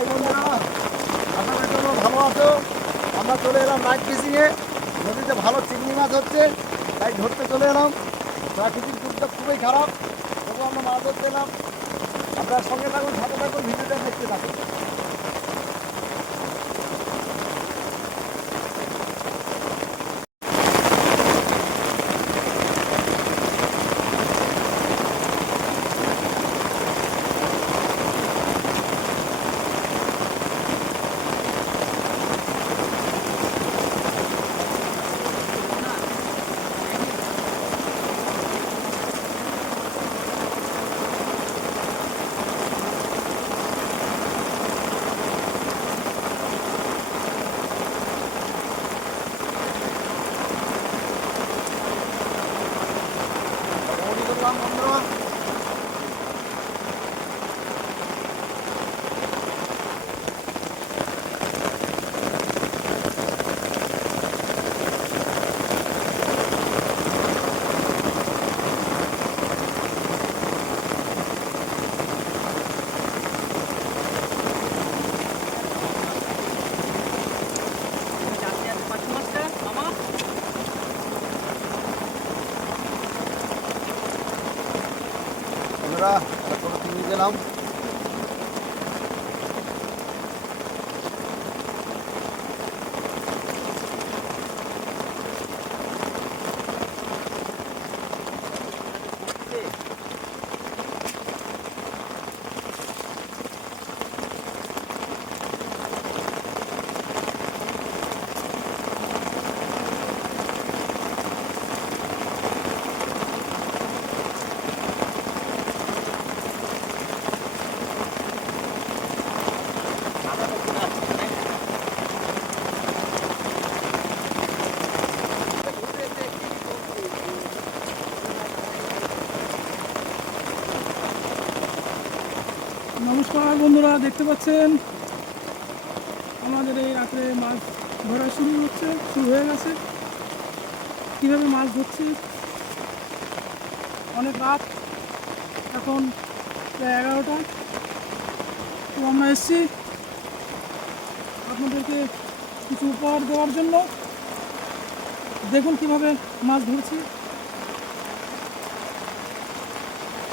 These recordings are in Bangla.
হাই বোনেরা করি তোমরা ভালো আছো? আমরা চলে এলাম নাইট ফিশিংয়ে নদীতে ভালো চিংড়ি মাছ হচ্ছে তাই ধরতে চলে এলাম প্রাকৃতিক দুর্যোগ খুবই খারাপ তবু আমরা মাছ ধরতে এলাম আপনার সঙ্গে থাকুন সাথে থাকুন ভিডিওটা দেখতে থাকুন একটা ছোটো চিংড়ি নমস্কার বন্ধুরা, দেখতে পাচ্ছেন? আমাদের এই রাত্রে মাছ ধরা শুরু হচ্ছে, শুরু হয়ে গেছে। কীভাবে মাছ ধরছি? অনেক রাত, এখন প্রায় এগারোটা। তো আমরা এসছি আপনাদেরকে কিছু উপহার দেওয়ার জন্য। দেখুন কীভাবে মাছ ধরছি।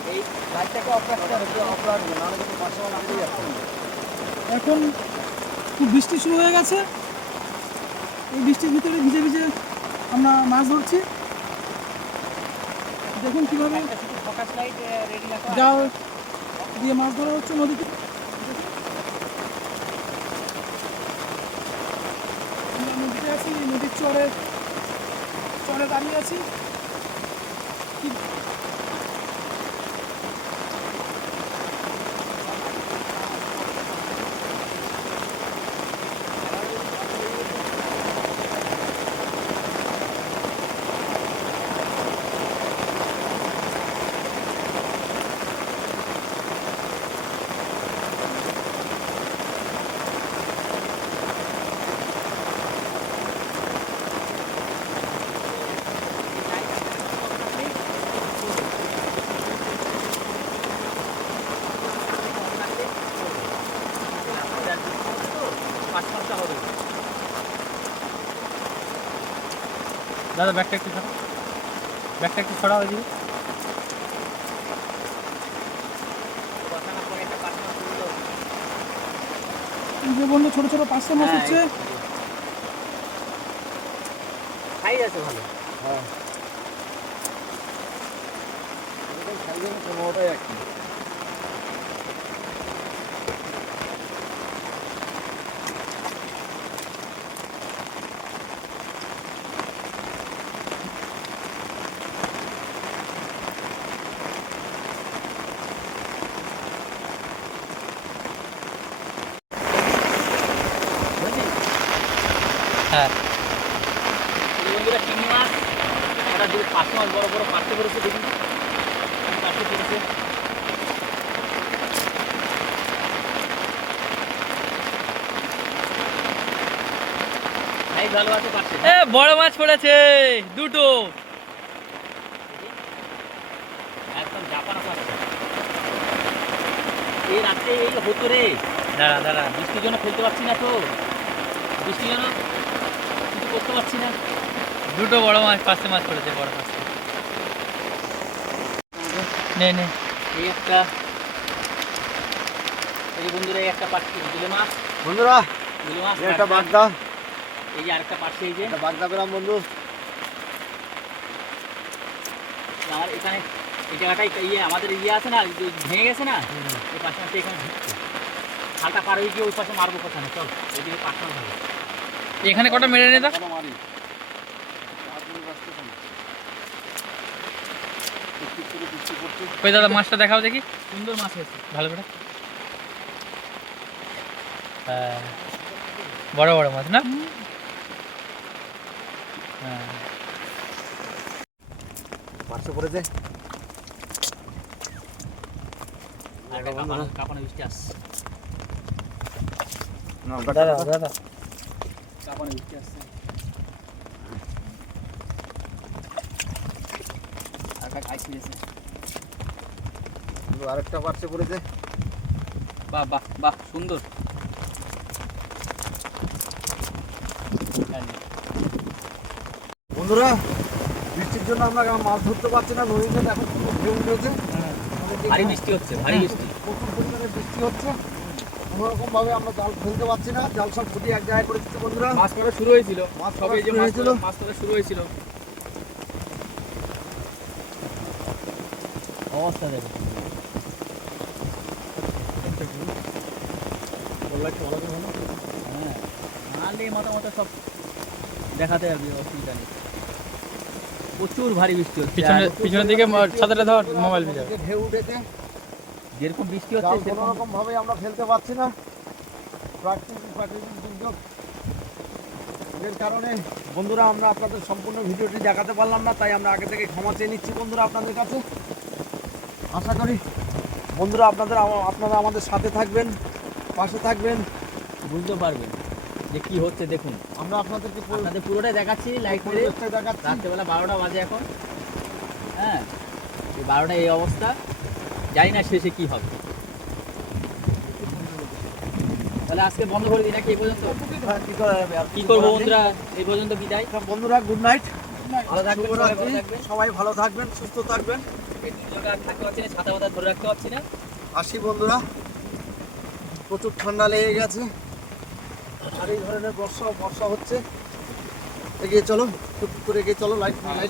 এই লাইটটাকে অফ রাখতে হবে অফ রাখবে নাহলে কিন্তু পাঁচশো নামতে যাচ্ছে। এখন খুব বৃষ্টি শুরু হয়ে গেছে। এই বৃষ্টির ভিতরে ভিজে ভিজে আমরা মাছ ধরছি। দেখুন কীভাবে জাল দিয়ে মাছ ধরা হচ্ছে নদীতে। আমরা নদীতে আছি নদীর চরে চরে দাঁড়িয়ে আছি কি- দাদা ব্যাগটা একটু সরাও ব্যাগটা একটু এদিকে। এই যে বন্ধু ছোট ছোট পাঁচশো মাছ হ্যাঁ, হচ্ছে সাইজ আছে ভালো। হ্যাঁ। পনেরোটাই একই হ্যাঁ এই বন্ধুরা চিংড়ি মাছ একটা দুটো পাঁচশো মাছ বড় বড় পাঁচশো পড়েছে দেখুন। পাঁচশো এ বড় মাছ পড়েছে দুটো। একদম জাপানা এই রাত্রে এই হতো রে। দাঁড়া দাঁড়া। বৃষ্টির জন্য ফেলতে পারছি না তো। বৃষ্টির জন্য কিছু করতে পারছি না। দুটো বড় মাছ পাঁচটা মাছ পড়েছে বড় মাছ। নে নে। এই একটা এই যে বন্ধুরা এই একটা পাচ্ছি দুলে মাছ? বন্ধুরা দুলে মাছ? এই একটা বাগদা। এই যে আরেকটা পাচ্ছি এই যে। একটা বাগদা পেলাম বন্ধু। আমার এখানে এই জায়গাটাই ইয়ে আমাদের ইয়ে আছে না যে ভেঙে গেছে না এই পাশে মাছটা এখানে ঢুকছে। হালটা পার হয়ে গিয়ে ওই পাশে মারবো কোথানে চল এইদিকে পাশে হবে এখানে কটা মেরে নে তো। কেন মারি। ওই দাদা মাছটা দেখাও দেখি। সুন্দর মাছ হয়েছে। ভালো করে। হ্যাঁ। বড় বড় মাছ না? হ্যাঁ। আর একটা কাপানো কাপানো বৃষ্টি আসছে। দাদা দাদা। কাপানো বৃষ্টি আসছে আর একটা খাই ছিঁড়েছে বন্ধু, আরেকটা পাঁচশো পড়েছে। বাহ বাহ বাহ সুন্দর। বন্ধুরা বৃষ্টির জন্য আমরা মাছ ধরতে পারছি না? নদীতে এখন পুরো ঢেউ উঠেছে। ভারী বৃষ্টি হচ্ছে ভারী বৃষ্টি। প্রচুর পরিমাণে বৃষ্টি হচ্ছে। কোনোরকম ভাবে আমরা জাল ফেলতে পারছি না। জাল সব ফুটিয়ে এক জায়গায় করে দিচ্ছি বন্ধুরা। মাছ পড়া শুরু হয়েছিল। মাছ সবে পড়া যে মাছ হয়েছিল। মাছ পড়া শুরু হয়েছিল। অবস্থা দেখো। হ্যাঁ সব দেখাতে হবে অসুবিধা নেই। প্রচুর ভারী বৃষ্টি হচ্ছে। পিছনে পিছনের দিকে ছাতাটা ধর মোবাইল ঢেউ উঠেছে। যেরকম বৃষ্টি হচ্ছে কোনো সেরকম রকম ভাবে আমরা ফেলতে পারছি না। প্রাকৃতিক প্রাকৃতিক দুর্যোগ। এর কারণে বন্ধুরা আমরা আপনাদের সম্পূর্ণ ভিডিওটি দেখাতে পারলাম না তাই আমরা আগে থেকে ক্ষমা চেয়ে নিচ্ছি বন্ধুরা আপনাদের কাছে। আশা করি বন্ধুরা আপনাদের আপনারা আমাদের সাথে থাকবেন পাশে থাকবেন। বুঝতে পারবেন যে কি হচ্ছে দেখুন। আমরা আপনাদেরকে আপনাদের পুরোটাই দেখাচ্ছি লাইট পরিবেশটাই দেখাচ্ছি। রাত্রেবেলা বারোটা বাজে এখন। হ্যাঁ এই বারোটা এই অবস্থা। জানি না শেষে কি হবে। তাহলে আজকে বন্ধ করে দিই নাকি এই পর্যন্ত? কি করা কি করব বন্ধুরা? এই পর্যন্ত বিদায়। বন্ধুরা গুড নাইট সবাই ভালো থাকবেন। সুস্থ থাকবেন ধরে রাখতে পারছি না আসি বন্ধুরা, প্রচুর ঠান্ডা লেগে গেছে। আর এই ধরনের বর্ষা বর্ষা হচ্ছে। এগিয়ে চলো টুক করে এগিয়ে চলো, লাইট লাইট।